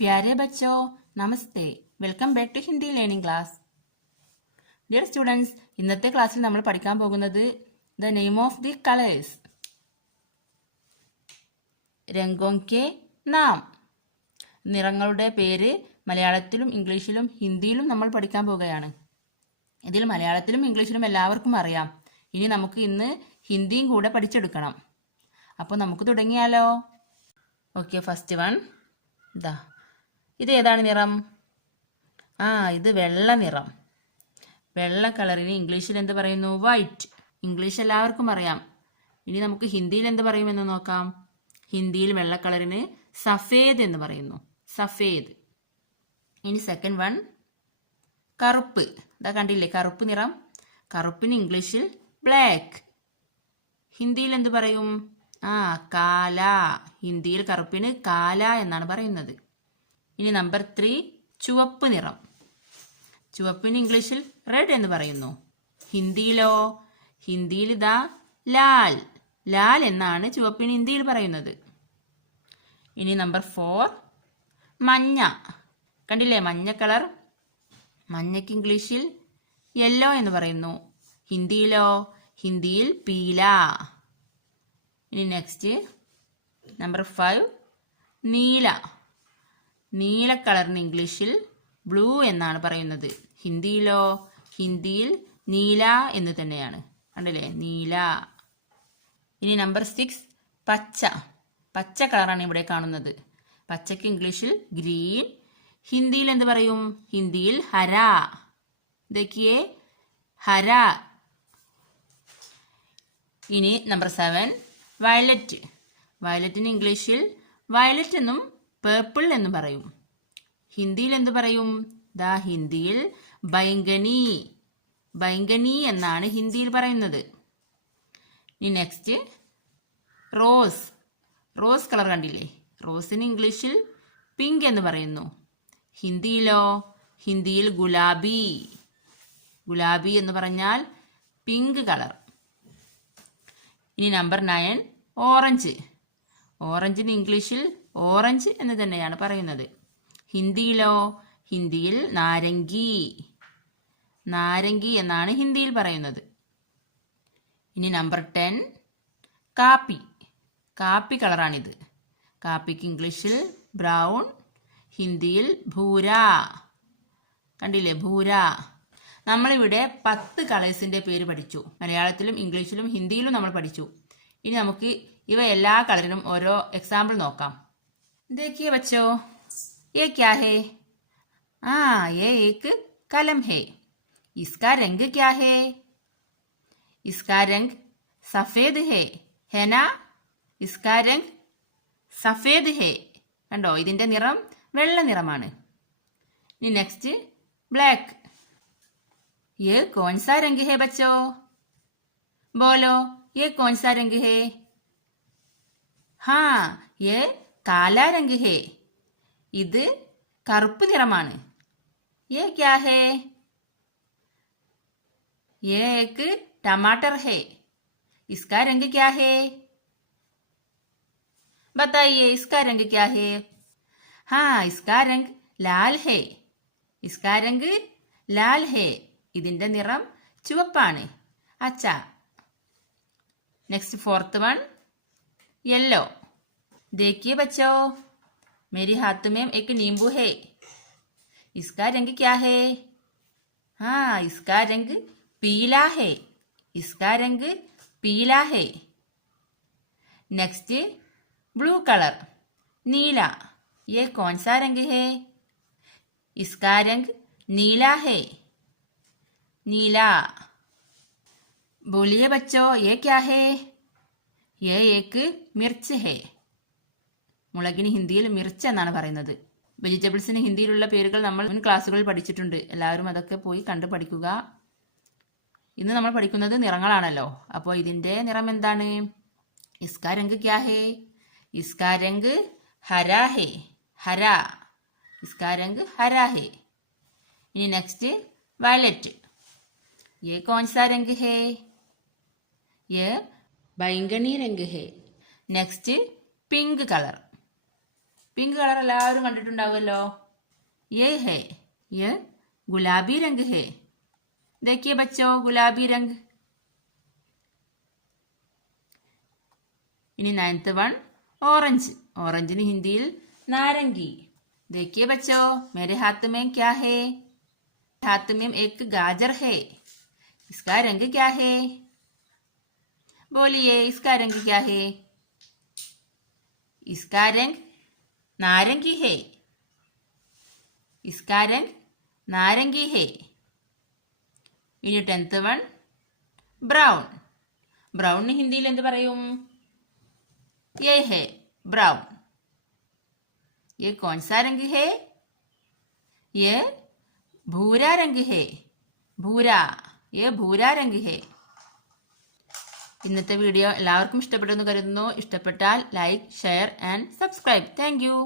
प्यारे बच्चों नमस्ते welcome back to Hindi learning class. Dear students, ഇന്നത്തെ ക്ലാസ്സിൽ നമ്മൾ പഠിക്കാൻ പോകുന്നത് the name of the colours, രംഗോं के നാം. നിറങ്ങളുടെ പേര് മലയാളത്തിലും ഇംഗ്ലീഷിലും ഹിന്ദിയിലും നമ്മൾ പഠിക്കാൻ പോകുകയാണ്. ഇതിൽ മലയാളത്തിലും ഇംഗ്ലീഷിലും എല്ലാവർക്കും അറിയാം. ഇനി നമുക്ക് ഇന്ന് ഹിന്ദിയും കൂടെ പഠിച്ചെടുക്കണം. അപ്പോൾ നമുക്ക് തുടങ്ങിയാലോ? ഓക്കെ, ഫസ്റ്റ് വൺ ഇതാ. ഇത് ഏതാണ് നിറം? ഇത് വെള്ള നിറം. വെള്ള കളറിന് ഇംഗ്ലീഷിൽ എന്ത് പറയുന്നു? വൈറ്റ്. ഇംഗ്ലീഷ് എല്ലാവർക്കും അറിയാം. ഇനി നമുക്ക് ഹിന്ദിയിൽ എന്ത് പറയുമെന്ന് നോക്കാം. ഹിന്ദിയിൽ വെള്ള കളറിന് സഫേദ് എന്ന് പറയുന്നു. സഫേദ്. ഇനി സെക്കൻഡ് വൺ കറുപ്പ്. ഇതാ കണ്ടില്ലേ, കറുപ്പ് നിറം. കറുപ്പിന് ഇംഗ്ലീഷിൽ ബ്ലാക്ക്. ഹിന്ദിയിൽ എന്ത് പറയും? കാല. ഹിന്ദിയിൽ കറുപ്പിന് കാല എന്നാണ് പറയുന്നത്. ഇനി നമ്പർ 3 ചുവപ്പ് നിറം. ചുവപ്പിന് ഇംഗ്ലീഷിൽ റെഡ് എന്ന് പറയുന്നു. ഹിന്ദിയിലോ? ഹിന്ദിയിൽ ഇതാ ലാൽ. ലാൽ എന്നാണ് ചുവപ്പിന് ഹിന്ദിയിൽ പറയുന്നത്. ഇനി നമ്പർ 4 മഞ്ഞ. കണ്ടില്ലേ, മഞ്ഞ കളർ. മഞ്ഞയ്ക്ക് ഇംഗ്ലീഷിൽ യെല്ലോ എന്ന് പറയുന്നു. ഹിന്ദിയിലോ? ഹിന്ദിയിൽ പീല. ഇനി നെക്സ്റ്റ് നമ്പർ 5 നീല. നീല കളറിന് ഇംഗ്ലീഷിൽ ബ്ലൂ എന്നാണ് പറയുന്നത്. ഹിന്ദിയിലോ? ഹിന്ദിയിൽ നീല എന്ന് തന്നെയാണ്. കണ്ടില്ലേ, നീല. ഇനി നമ്പർ 6 പച്ച. പച്ച കളറാണ് ഇവിടെ കാണുന്നത്. പച്ചയ്ക്ക് ഇംഗ്ലീഷിൽ ഗ്രീൻ. ഹിന്ദിയിൽ എന്ത് പറയും? ഹിന്ദിയിൽ ഹര. देखिए ഹര. ഇനി നമ്പർ 7 വയലറ്റ്. വയലറ്റിന് ഇംഗ്ലീഷിൽ വയലറ്റ് എന്നും പേർപ്പിൾ എന്ന് പറയും. ഹിന്ദിയിൽ എന്ത് പറയും? ഹിന്ദിയിൽ ബൈംഗനി. ബൈംഗനി എന്നാണ് ഹിന്ദിയിൽ പറയുന്നത്. ഇനി നെക്സ്റ്റ് റോസ്. റോസ് കളർ കണ്ടില്ലേ? റോസിന് ഇംഗ്ലീഷിൽ പിങ്ക് എന്ന് പറയുന്നു. ഹിന്ദിയിലോ? ഹിന്ദിയിൽ ഗുലാബി. ഗുലാബി എന്ന് പറഞ്ഞാൽ പിങ്ക് കളർ. ഇനി നമ്പർ 9 ഓറഞ്ച്. ഓറഞ്ചിന് ഇംഗ്ലീഷിൽ ഓറഞ്ച് എന്ന് തന്നെയാണ് പറയുന്നത്. ഹിന്ദിയിലോ? ഹിന്ദിയിൽ നാരങ്ങി. നാരങ്ങി എന്നാണ് ഹിന്ദിയിൽ പറയുന്നത്. ഇനി നമ്പർ 10 കാപ്പി. കാപ്പി കളറാണിത്. കാപ്പിക്ക് ഇംഗ്ലീഷിൽ ബ്രൗൺ. ഹിന്ദിയിൽ ഭൂര. കണ്ടില്ലേ, ഭൂര. നമ്മളിവിടെ 10 കളേഴ്സിന്റെ പേര് പഠിച്ചു. മലയാളത്തിലും ഇംഗ്ലീഷിലും ഹിന്ദിയിലും നമ്മൾ പഠിച്ചു. ഇനി നമുക്ക് ഇവ എല്ലാ കളറിനും ഓരോ എക്സാമ്പിൾ നോക്കാം. देखिए बच्चों, ये क्या है? ये एक कलम है. इसका रंग क्या है? इसका रंग सफेद है ना? इसका रंग सफेद है. കണ്ടോ, ഇതിന്റെ നിറം വെള്ള നിറമാണ്. ഇനി നെക്സ്റ്റ് ബ്ലാക്ക്. ये कौन सा रंग है बच्चों? बोलो, ये कौन सा रंग है? ये കാല രംഗ് ഹേ. ഇത് കറുപ്പ് നിറമാണ്. യേ ക്യാ ഹേ? യേ ഏക് ടമാटर है. इसका रंग क्या है? बताइए, इसका रंग क्या है? इसका रंग लाल है. इसका रंग लाल है. ഇതിന്റെ നിറം ചുവപ്പാണ്. അച്ഛാ. Next fourth one yellow. देखिए बच्चों, मेरे हाथ में एक नींबू है. इसका रंग क्या है? इसका रंग पीला है. इसका रंग पीला है. नेक्स्ट ब्लू कलर नीला. ये कौन सा रंग है? इसका रंग नीला है. नीला. बोलिए बच्चों, ये क्या है? ये एक मिर्च है. മുളകിന് ഹിന്ദിയിൽ മിർച്ച് എന്നാണ് പറയുന്നത്. വെജിറ്റബിൾസിന് ഹിന്ദിയിലുള്ള പേരുകൾ നമ്മൾ മുൻ ക്ലാസ്സുകളിൽ പഠിച്ചിട്ടുണ്ട്. എല്ലാവരും അതൊക്കെ പോയി കണ്ടു പഠിക്കുക. ഇന്ന് നമ്മൾ പഠിക്കുന്നത് നിറങ്ങളാണല്ലോ. അപ്പോൾ ഇതിന്റെ നിറം എന്താണ്? ഇസ്കാ രംഗ് ക്യാ ഹേ? ഇസ്കാ രംഗ് ഹരാ ഹേ. ഹരാ. ഇസ്കാ രംഗ് ഹരാ ഹേ. ഇനി നെക്സ്റ്റ് വയലറ്റ്. യേ കോൺ സാ രംഗ് ഹേ? യേ ബൈംഗണി രംഗ് ഹേ. Next pink colour. Pink colour എല്ലാവരും കണ്ടിട്ടുണ്ടാവുമല്ലോ. യേ ഹേ, യേ ഗുലാബി രംഗ് ഹേ. देखिए बच्चों, गुलाबी रंग. इनी 9th वन, ऑरेंज. ऑरेंज ने हिंदी नारंगी. देखिए बच्चों, मेरे हाथ में क्या है? हाथ में एक गाजर है. इसका रंग क्या है? बोलिए, इसका रंग क्या है? इसका रंग नारंगी है. इसका रंग नारंगी है. ഇനി 10th वन, ബ്രൗൺ. ബ്രൗൺ ഹിന്ദിയിൽ എന്ത് പറയും? ये है ब्राउन. ये कौन सा रंग है? ये भूरा रंग है. भूरा, ये भूरा रंग है. ഇന്നത്തെ വീഡിയോ എല്ലാവർക്കും ഇഷ്ടപ്പെട്ടെന്ന് കരുതുന്നു. ഇഷ്ടപ്പെട്ടാൽ like, share and subscribe. Thank you.